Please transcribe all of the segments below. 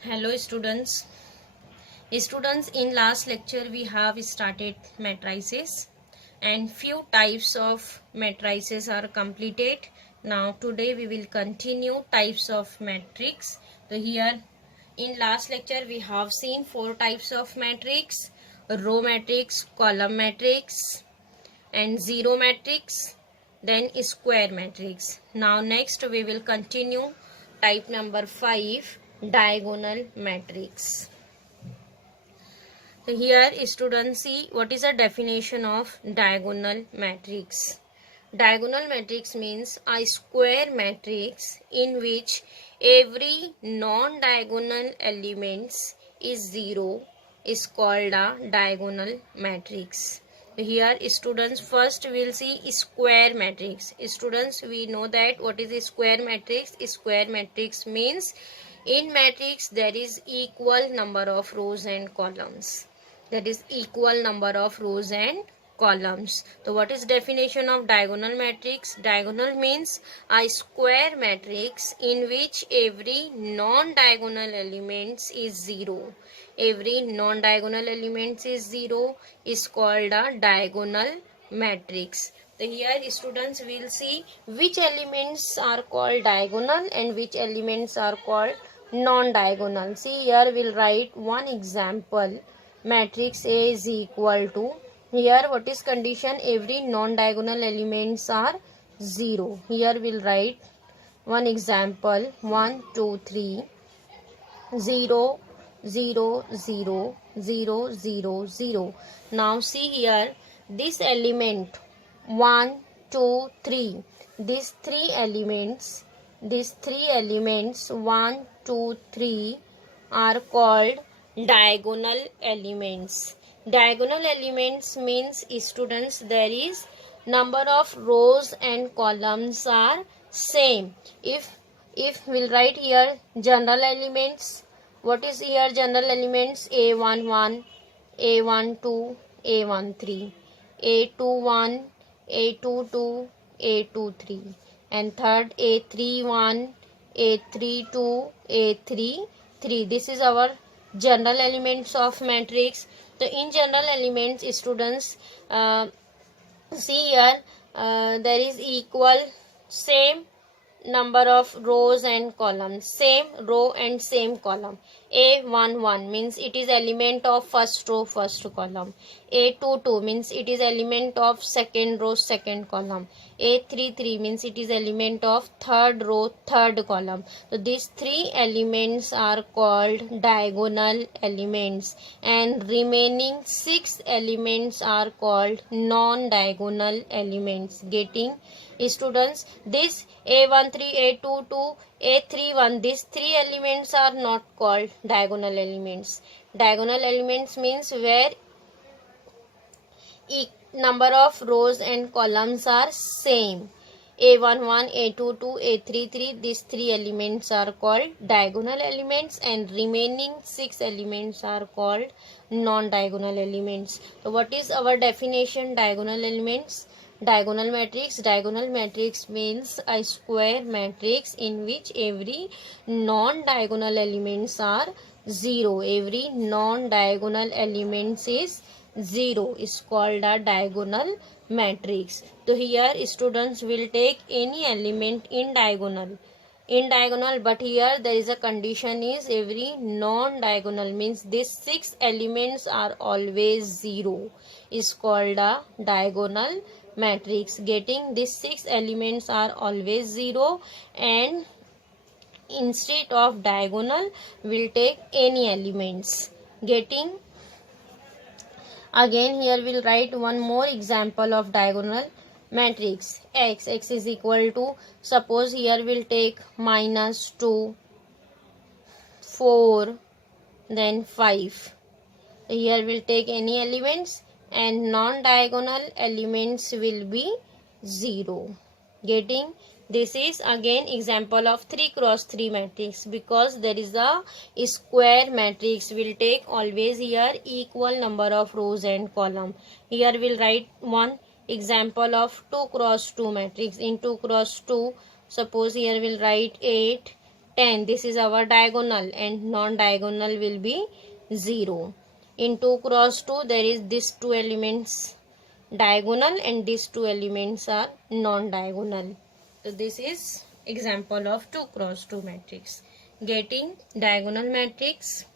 Hello students. Students, in last lecture we have started matrices and few types of matrices are completed. Now today we will continue types of matrix. So here in last lecture we have seen four types of matrix: row matrix, column matrix and zero matrix, then square matrix. Now next we will continue type number 5, diagonal matrix. So here students see what is the definition of diagonal matrix. Diagonal matrix means a square matrix in which every non-diagonal elements is zero is called a diagonal matrix. Here students first will see square matrix. Students, we know that what is a square matrix. Square matrix means in matrix there is equal number of rows and columns. That is equal number of rows and columns. So what is definition of diagonal matrix? Diagonal means a square matrix in which every non-diagonal elements is zero. Every non-diagonal elements is zero is called a diagonal matrix. So here students will see which elements are called diagonal and which elements are called non-diagonal. See here we'll write one example. Matrix A is equal to, here what is condition? Every non-diagonal elements are 0. Here we'll write one example: 1, 2, 3, 0, 0, 0, 0, 0, 0. Now see here this element 1, 2, 3. These three elements 1, 2, 3 are called diagonal elements. Diagonal elements means students there is number of rows and columns are same. If we'll write here general elements, what is here general elements? A11, A12, A13, A21, A22, A23 and third A31, A32, A33. This is our general elements of matrix. So in general elements students see here there is equal same number of rows and columns, same row and same column. A11 means it is element of first row first column. A22 means it is element of second row second column. A33 means it is element of third row third column. So these three elements are called diagonal elements and remaining 6 elements are called non-diagonal elements. Getting students, this A13, A22, A31, these three elements are not called diagonal elements. Diagonal elements means where number of rows and columns are same. A11, A22, A33, these three elements are called diagonal elements and remaining 6 elements are called non-diagonal elements. So what is our definition? Diagonal elements. Diagonal matrix means a square matrix in which every non-diagonal elements are 0. Every non-diagonal elements is 0 is called a diagonal matrix. So here students will take any element in diagonal, but here there is a condition is every non-diagonal means these 6 elements are always 0 is called a diagonal matrix. Getting these 6 elements are always 0 and instead of diagonal will take any elements. Getting again here we'll write one more example of diagonal matrix. X is equal to, suppose here we'll take -2, 4, then 5. Here we'll take any elements and non-diagonal elements will be 0. Getting this is again example of 3 cross 3 matrix because there is a square matrix will take always here equal number of rows and column. Here we'll write one example of 2 cross 2 matrix. In 2 cross 2, suppose here we'll write 8, 10. This is our diagonal, and non-diagonal will be 0. In 2 cross 2, there is these two elements diagonal and these two elements are non-diagonal. So this is example of 2 cross 2 matrix. Getting diagonal matrix.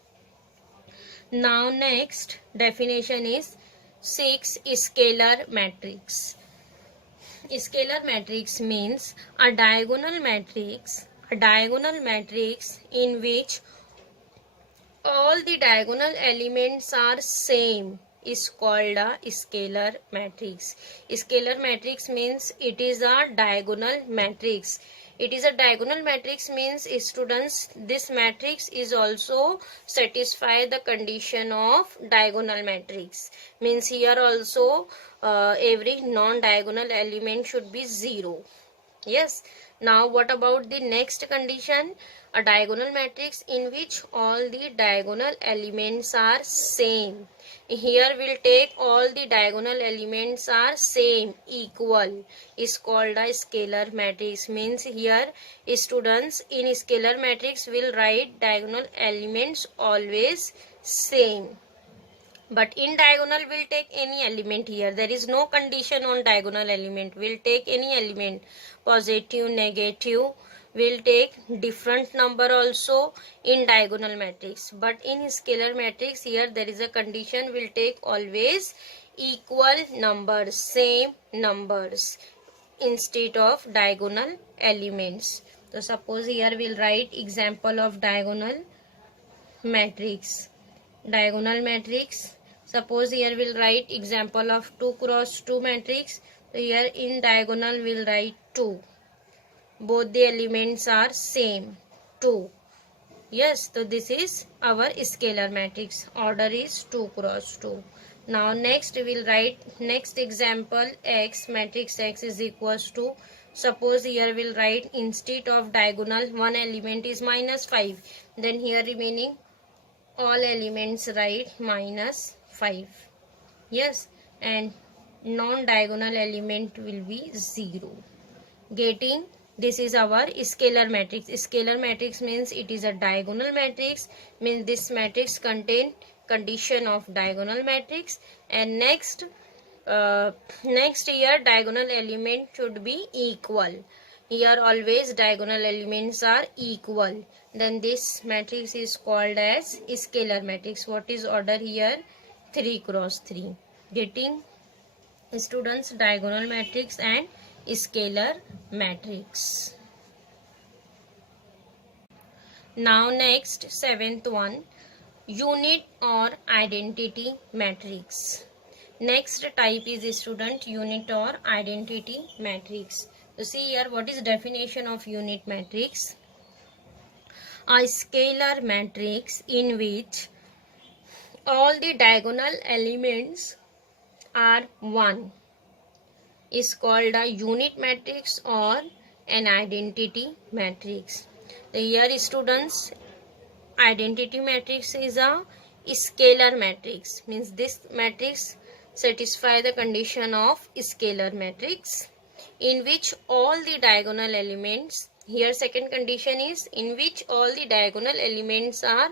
Now next definition is 6 scalar matrix. Scalar matrix means a diagonal matrix in which all the diagonal elements are same is called a scalar matrix. Scalar matrix means it is a diagonal matrix. It is a diagonal matrix means, students, this matrix is also satisfy the condition of diagonal matrix. Means here also every non-diagonal element should be 0. Yes. Now what about the next condition? A diagonal matrix in which all the diagonal elements are same. Here we'll take all the diagonal elements are same, equal, is called a scalar matrix. Means here students, in scalar matrix will write diagonal elements always same. But in diagonal we'll take any element here. There is no condition on diagonal element. We'll take any element, positive, negative. We'll take different number also in diagonal matrix. But in scalar matrix, here there is a condition. We'll take always equal numbers, same numbers instead of diagonal elements. So suppose here we'll write example of diagonal matrix. Diagonal matrix. Suppose here we'll write example of 2 cross 2 matrix. So here in diagonal we'll write 2. Both the elements are same, 2. Yes, so this is our scalar matrix. Order is 2 cross 2. Now next we'll write next example, X, matrix X is equals to, suppose here we'll write instead of diagonal one element is -5. Then here remaining all elements write -5. Yes, and non-diagonal element will be 0. Getting this is our scalar matrix. Scalar matrix means it is a diagonal matrix, means this matrix contain condition of diagonal matrix. And next here diagonal element should be equal. Here always diagonal elements are equal. Then this matrix is called as scalar matrix. What is order here? 3 cross 3. Getting students diagonal matrix and scalar matrix. Now next, 7th one, unit or identity matrix. Next type is student unit or identity matrix. So see here, what is definition of unit matrix? A scalar matrix in which all the diagonal elements are 1 is called a unit matrix or an identity matrix. So here students, identity matrix is a scalar matrix, means this matrix satisfy the condition of scalar matrix in which all the diagonal elements, here second condition is in which all the diagonal elements are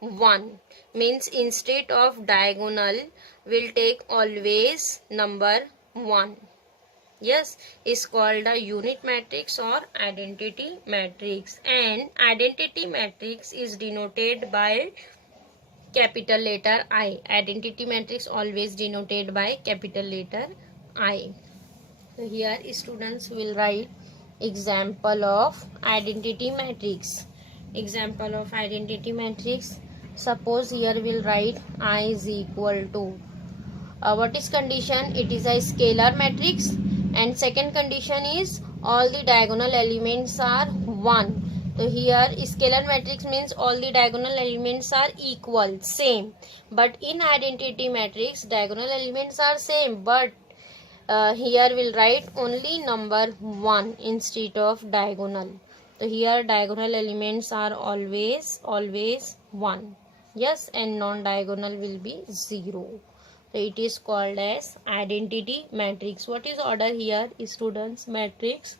1, means instead of diagonal we'll take always number 1. Yes, is called a unit matrix or identity matrix. And identity matrix is denoted by capital letter I. Identity matrix always denoted by capital letter I. So here students will write example of identity matrix. Example of identity matrix. Suppose here we'll write I is equal to, what is condition? It is a scalar matrix. And second condition is all the diagonal elements are 1. So here scalar matrix means all the diagonal elements are equal, same. But in identity matrix diagonal elements are same, but here we'll write only number 1 instead of diagonal. So here diagonal elements are always 1. Yes, and non-diagonal will be 0. So it is called as identity matrix. What is order here? Students, matrix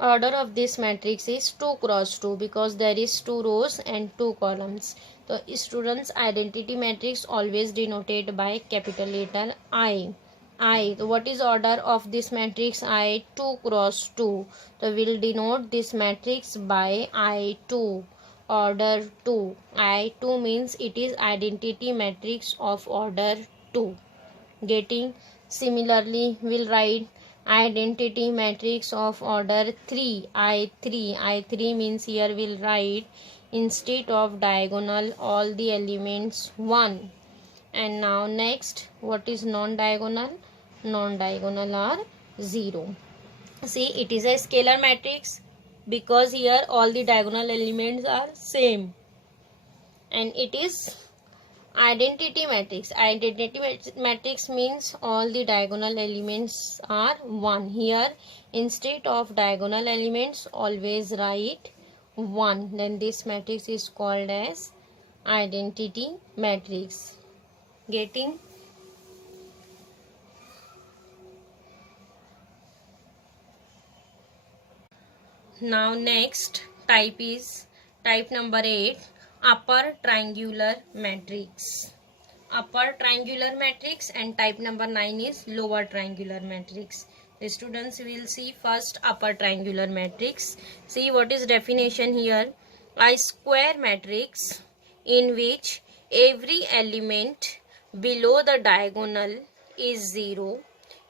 Order of this matrix is 2 cross 2 because there is 2 rows and 2 columns. So students, identity matrix always denoted by capital letter I. So what is order of this matrix I? 2 cross 2. So we'll denote this matrix by I2. Order 2. I2 means it is identity matrix of order 2. Getting? Similarly, we'll write identity matrix of order 3. I3 means here we'll write instead of diagonal all the elements 1. And now next, what is non-diagonal? Non-diagonal are 0. See, it is a scalar matrix because here all the diagonal elements are same, and it is identity matrix. Identity matrix means all the diagonal elements are 1. Here instead of diagonal elements always write 1. Then this matrix is called as identity matrix. Getting? Now next type is type number 8, upper triangular matrix. Upper triangular matrix, and type number 9 is lower triangular matrix. The students will see first upper triangular matrix. See what is definition here. A square matrix in which every element below the diagonal is 0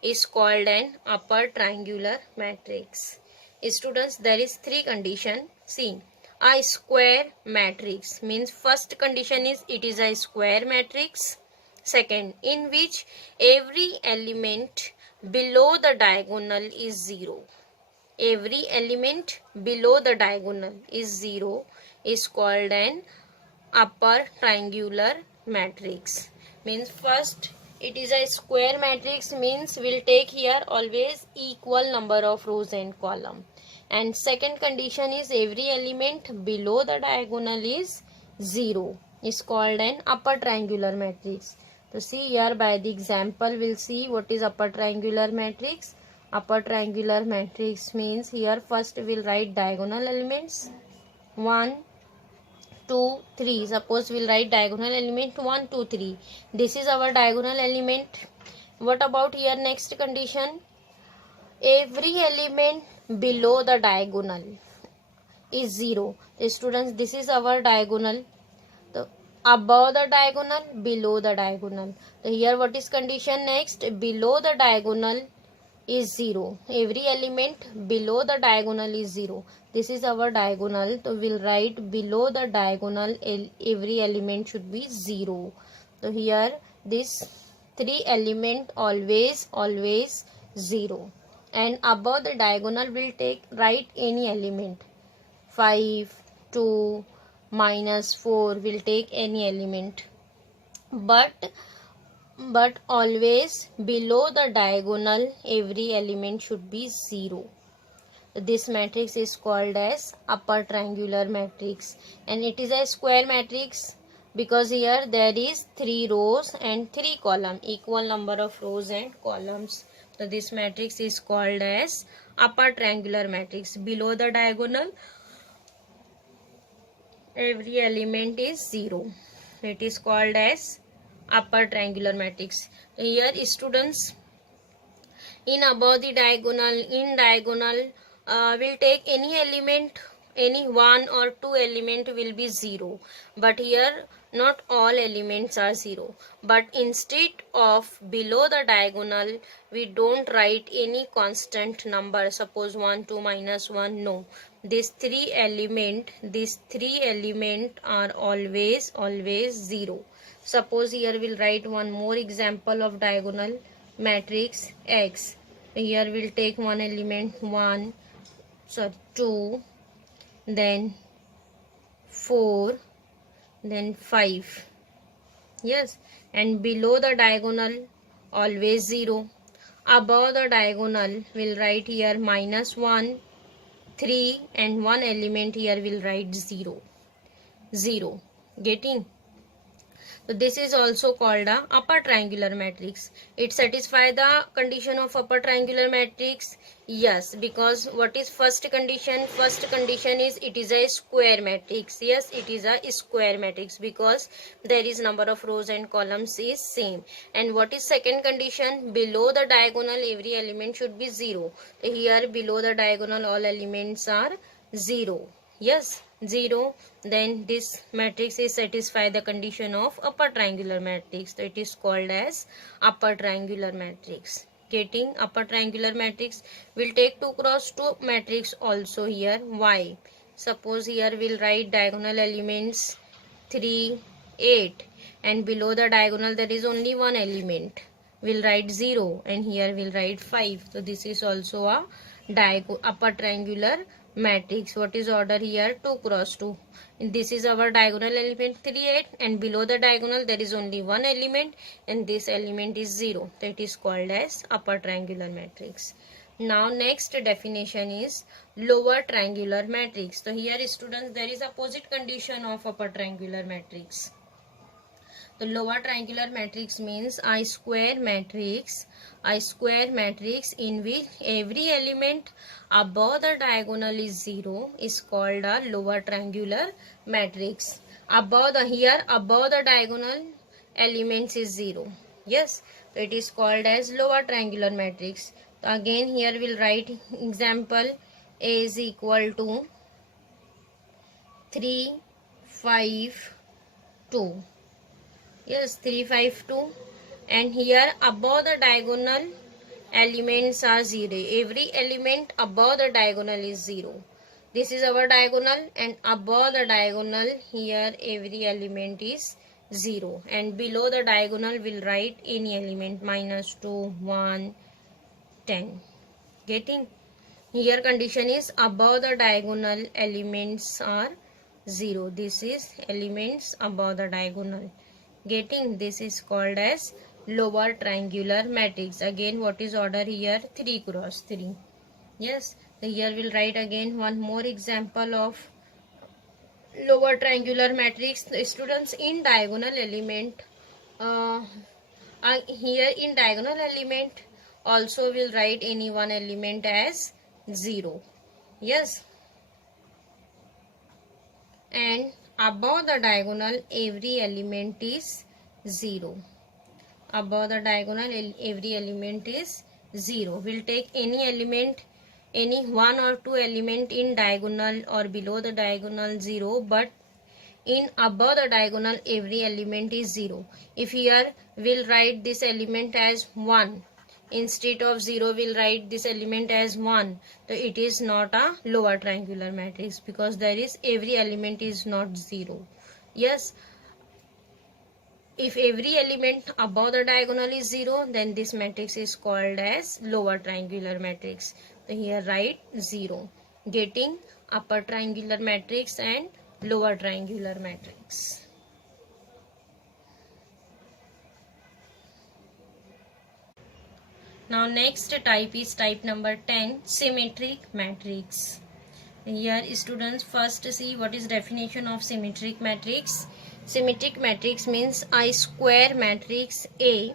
is called an upper triangular matrix. Students, there is 3 condition. See, a square matrix means first condition is it is a square matrix. Second, in which every element below the diagonal is 0. Every element below the diagonal is 0 is called an upper triangular matrix. Means first, it is a square matrix means we'll take here always equal number of rows and column. And second condition is every element below the diagonal is 0 is called an upper triangular matrix. So see here by the example we'll see what is upper triangular matrix. Upper triangular matrix means here first we'll write diagonal elements 1, 2, 3. Suppose we'll write diagonal element 1, 2, 3. This is our diagonal element. What about here next condition? Every element below the diagonal is 0. The students, this is our diagonal. So above the diagonal, below the diagonal. So here what is condition next? Below the diagonal is 0. Every element below the diagonal is 0. This is our diagonal. So we'll write below the diagonal every element should be 0. So here this 3 element always 0. And above the diagonal we'll write any element 5, 2, -4. We'll take any element, but always below the diagonal every element should be 0. This matrix is called as upper triangular matrix, and it is a square matrix because here there is 3 rows and 3 columns, equal number of rows and columns. So this matrix is called as upper triangular matrix. Below the diagonal every element is 0. It is called as upper triangular matrix. Here students, in above the diagonal, in diagonal we'll take any element, any 1 or 2 element will be 0. But here not all elements are 0. But instead of below the diagonal we don't write any constant number. Suppose 1, 2, -1. No. These 3 element are always 0. Suppose here we'll write one more example of diagonal matrix X. Here we'll take one element 2, then 4, then 5. Yes, and below the diagonal always 0. Above the diagonal we'll write here -1, 3, and one element here we'll write 0. Getting? So this is also called a upper triangular matrix. It satisfies the condition of upper triangular matrix. Yes, because what is first condition? First condition is it is a square matrix. Yes, it is a square matrix because there is number of rows and columns is same. And what is second condition? Below the diagonal every element should be 0. So here below the diagonal all elements are 0. Yes, 0. Then this matrix is satisfy the condition of upper triangular matrix. So it is called as upper triangular matrix. Getting upper triangular matrix will take 2 cross 2 matrix also here. Why? Suppose here we'll write diagonal elements 3, 8 and below the diagonal there is only one element. We'll write 0 and here we'll write 5. So this is also a upper triangular matrix. What is order here? 2 cross 2. This is our diagonal element 3, 8 and below the diagonal there is only one element and this element is 0. That is called as upper triangular matrix. Now next definition is lower triangular matrix. So here students there is opposite condition of upper triangular matrix. The lower triangular matrix means I square matrix in which every element above the diagonal is 0 is called a lower triangular matrix. Above the diagonal elements is 0. Yes, so it is called as lower triangular matrix. So again here we'll write example A is equal to 3, 5, 2. Yes, 3, 5, 2 and here above the diagonal elements are 0. Every element above the diagonal is 0. This is our diagonal and above the diagonal here every element is 0 and below the diagonal we'll write any element -2, 1, 10. Getting? Here condition is above the diagonal elements are 0. This is elements above the diagonal. Getting? This is called as lower triangular matrix. Again what is order here? 3 cross 3. Yes, so here we'll write again one more example of lower triangular matrix. The students in diagonal element here in diagonal element also will write any one element as 0. Yes, and above the diagonal every element is 0. Above the diagonal every element is 0. We'll take any element, any one or two element in diagonal or below the diagonal 0, but in above the diagonal every element is 0. If here we'll write this element as 1, instead of 0 we'll write this element as 1, so it is not a lower triangular matrix because there is every element is not 0. Yes, if every element above the diagonal is 0 then this matrix is called as lower triangular matrix. So here write 0. Getting? Upper triangular matrix and lower triangular matrix. Now next type is type number 10, symmetric matrix. Here students first see what is definition of symmetric matrix. Symmetric matrix means I square matrix A.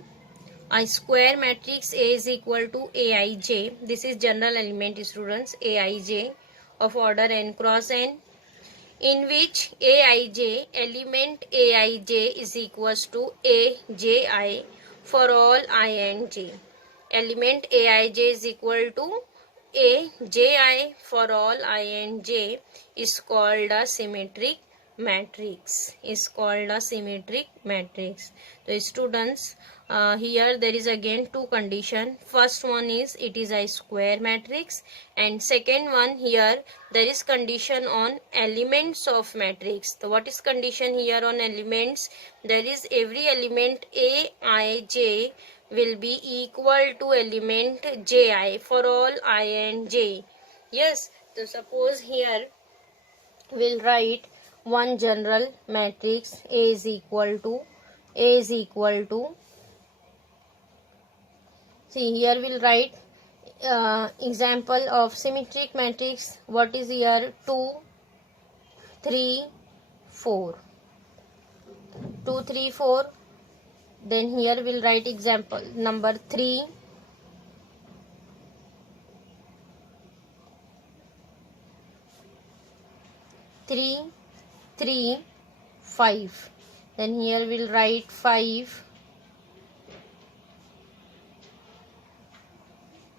I square matrix A is equal to Aij. This is general element students, Aij of order n cross n, in which Aij, element Aij is equals to Aj for all I and j. Element Aij is equal to Aj for all I and j is called a symmetric matrix. Is called a symmetric matrix. So students, here there is again two condition. First one is it is a square matrix, and second one here there is condition on elements of matrix. So what is condition here on elements? There is every element Aij will be equal to element Ji for all I and j. Yes, so suppose here we'll write one general matrix A is equal to see here we'll write example of symmetric matrix. What is here? 2, 3, 4. 2, 3, 4. Then here we'll write example number 3, 3, 3, 5. Then here we'll write 5.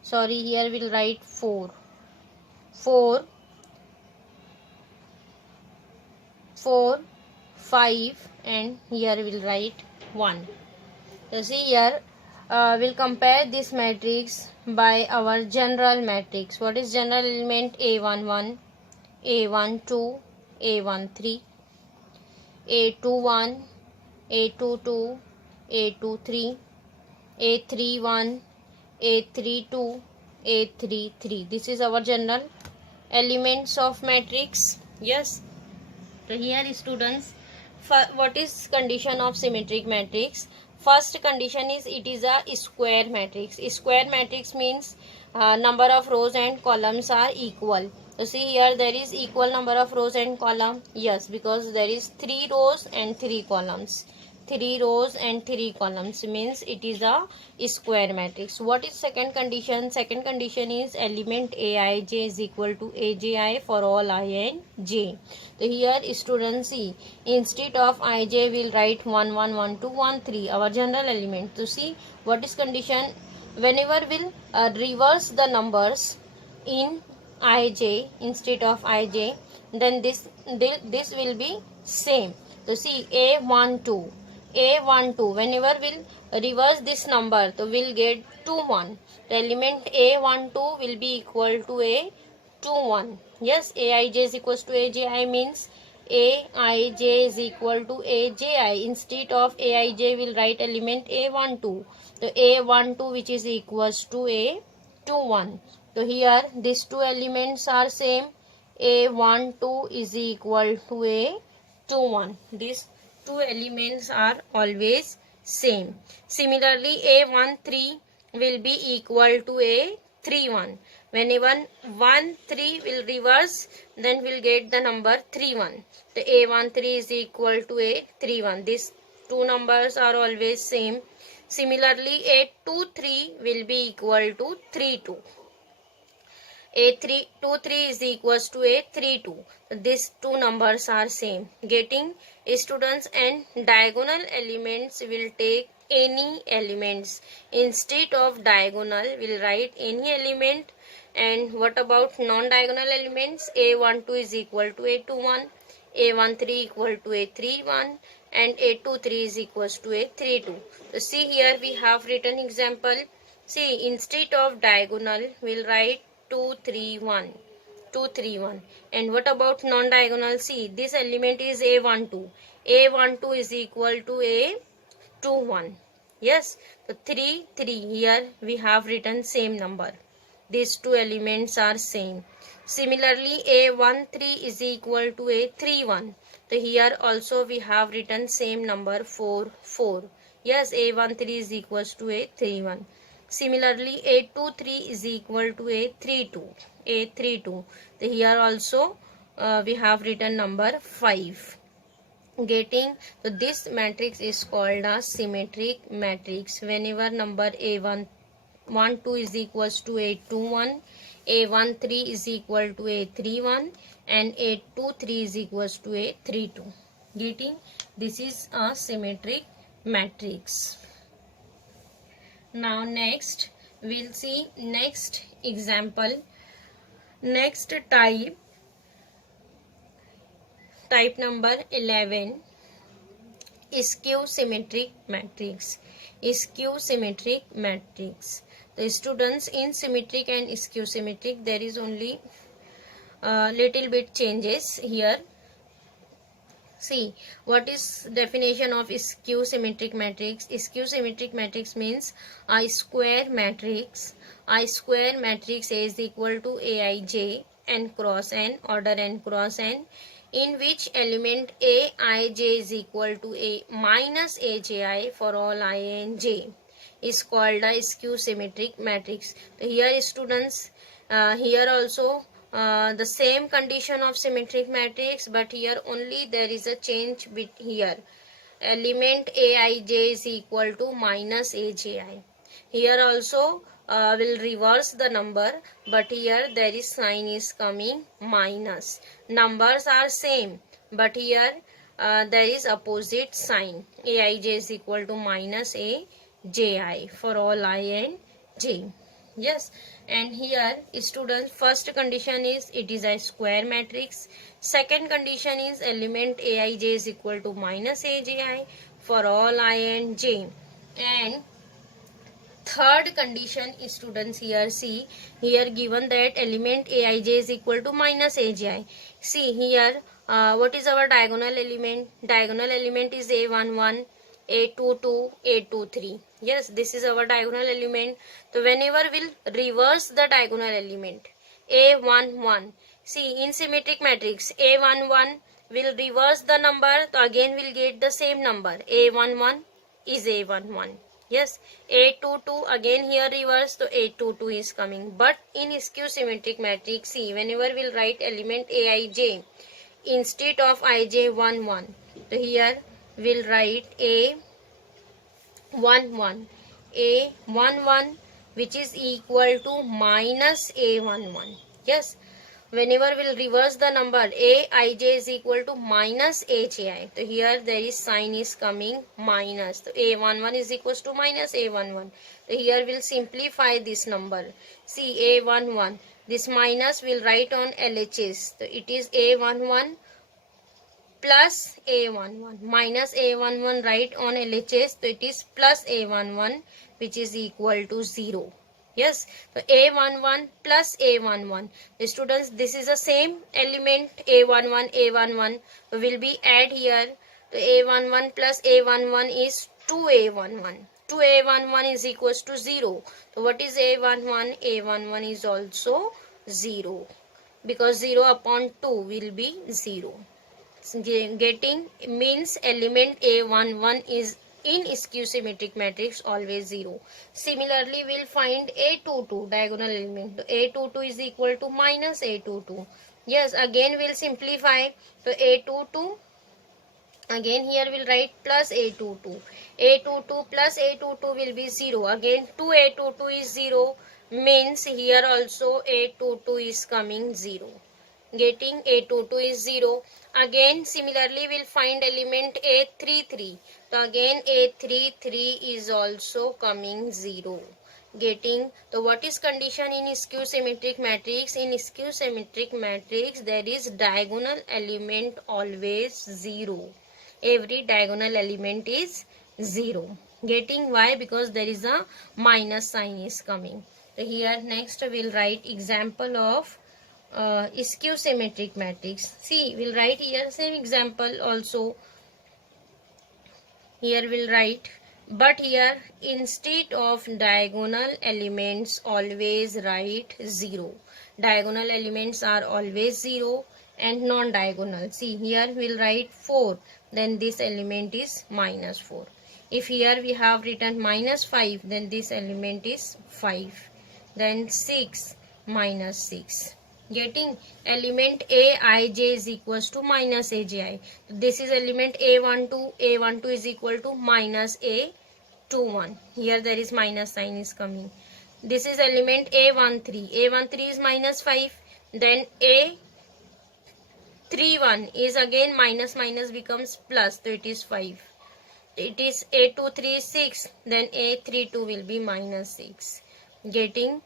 Sorry, here we'll write 4. 4, 4, 5, and here we'll write 1. So see here, we'll compare this matrix by our general matrix. What is general element? A11, A12, A13, A21, A22, A23, A31, A32, A33. This is our general elements of matrix. Yes. So here students, what is condition of symmetric matrix? First condition is it is a square matrix. Square matrix means number of rows and columns are equal. So see here, there is equal number of rows and column. Yes, because there is 3 rows and 3 columns. 3 rows and 3 columns means it is a square matrix. What is second condition? Second condition is element Aij is equal to Aj for all I and j. So here students see, instead of Ij we'll write 1 1 1 2 1 3, our general element. So see what is condition? Whenever we'll reverse the numbers in Ij instead of Ij, then this will be same. So see A12, A12, whenever we'll reverse this number, so we'll get 2 1. The element A12 will be equal to A21. Yes, Aij is equals to Aj means Aij is equal to Aj. Instead of Aij we'll write element A12. So A12 which is equals to A21. So here these two elements are same. A12 is equal to A21. These two elements are always same. Similarly, A13 will be equal to A31. Whenever 1 3 will reverse, then we'll get the number 31. The A13 is equal to A31. These two numbers are always same. Similarly, A23 will be equal to 32. A23 is equals to A32. These two numbers are same. Getting students, and diagonal elements will take any elements. Instead of diagonal we'll write any element. And what about non-diagonal elements? A12 is equal to A21, A13 equal to A31, and A23 is equals to A32. So see here we have written example. See, instead of diagonal we'll write 2 3 1, 2 3 1. And what about non-diagonal? See, this element is A12. A12 is equal to A21. Yes, so 3 3, here we have written same number. These two elements are same. Similarly, A13 is equal to A31. So here also we have written same number 4 4. Yes, A13 is equals to A31. Similarly, A23 is equal to A32. A32. So here also we have written number 5. Getting, so this matrix is called a symmetric matrix. Whenever number A12 is equals to A21, A13 is equal to A31, and A23 is equals to A32. Getting, this is a symmetric matrix. Now next we'll see next example. Next type number 11, skew symmetric matrix. Skew symmetric matrix. The students, in symmetric and skew symmetric there is only little bit changes here. See, what is definition of skew symmetric matrix? Skew symmetric matrix means a square matrix. A square matrix is equal to Aij n cross n, order n cross n, in which element Aij is equal to A minus Aj for all I and j is called a skew symmetric matrix. So here students, here also the same condition of symmetric matrix, but here only there is a change bit here. element aij is equal to minus aji. Here also will reverse the number, but here there is sign is coming minus. Numbers are same, but here there is opposite sign. Aij is equal to minus aji for all I and j. Yes, and here students, first condition is it is a square matrix. Second condition is element aij is equal to minus aji for all I and j. And third condition, students, here see, here given that element aij is equal to minus aji. See here, what is our diagonal element? Diagonal element is a11, a22, a23. Yes, this is our diagonal element. So whenever we'll reverse the diagonal element, a11, see in symmetric matrix, a11 will reverse the number, so again we'll get the same number. A11 is a11. Yes, a22 again here reverse, so a22 is coming. But in skew symmetric matrix, see, whenever we'll write element aij instead of ij11, so here we'll write a11, a11 which is equal to minus a11. Yes, whenever we'll reverse the number, aij is equal to minus aji. So here there is sign is coming minus. So a11 is equals to minus a11. So here we'll simplify this number. See a11. This minus we'll write on LHS. So it is a11 plus a11. Minus a11 write on LHS. So it is plus a11 which is equal to 0. Yes, so a11 plus a11. Students, this is the same element a11, a11 will be add here. So a11 plus a11 is 2a11. 2a11 is equals to 0. So what is a11? a11 is also 0, because 0 upon 2 will be 0. Getting means element a11 is in skew symmetric matrix always 0. Similarly, we'll find a22 diagonal element. A22 is equal to minus a22. Yes, again we'll simplify. So a22, again here we'll write plus a22. A22 plus a22 will be 0. Again 2a22 is 0, means here also a22 is coming 0. Getting a22 is 0. Again similarly we'll find element a33. So again a33 is also coming 0. Getting, so what is condition in skew symmetric matrix? In skew symmetric matrix there is diagonal element always 0. Every diagonal element is 0. Getting why? Because there is a minus sign is coming. So here next we'll write example of skew symmetric matrix. See, we'll write here same example also. Here we'll write, but here instead of diagonal elements always write 0. Diagonal elements are always 0 and non-diagonal. See, here we'll write 4, then this element is minus 4. If here we have written minus 5, then this element is 5. Then 6 minus 6. Getting element aij is equals to minus aji. This is element a12. A12 is equal to minus a21. Here there is minus sign is coming. This is element a13. A13 is minus 5. Then a31 is again minus becomes plus. So it is 5. It is a23 is 6. Then a32 will be minus 6. Getting,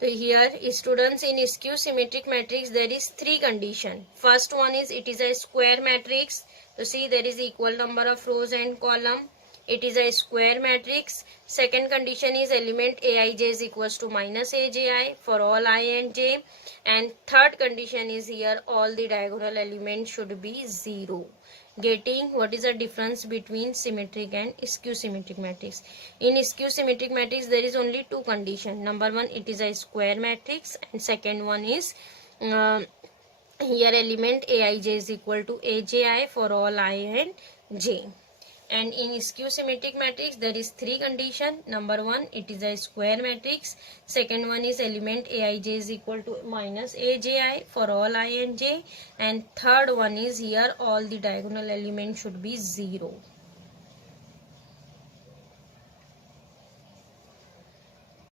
so here students, in skew symmetric matrix there is 3 condition. First one is it is a square matrix. So see, there is equal number of rows and column. It is a square matrix. Second condition is element aij is equals to minus aji for all I and j. And third condition is here all the diagonal elements should be 0. Getting, what is the difference between symmetric and skew symmetric matrix? In skew symmetric matrix there is only 2 conditions. Number 1, it is a square matrix, and second one is here element aij is equal to aji for all I and j. And in skew symmetric matrix there is 3 conditions. Number 1, it is a square matrix. Second one is element aij is equal to minus aji for all I and j. And third one is here all the diagonal elements should be 0.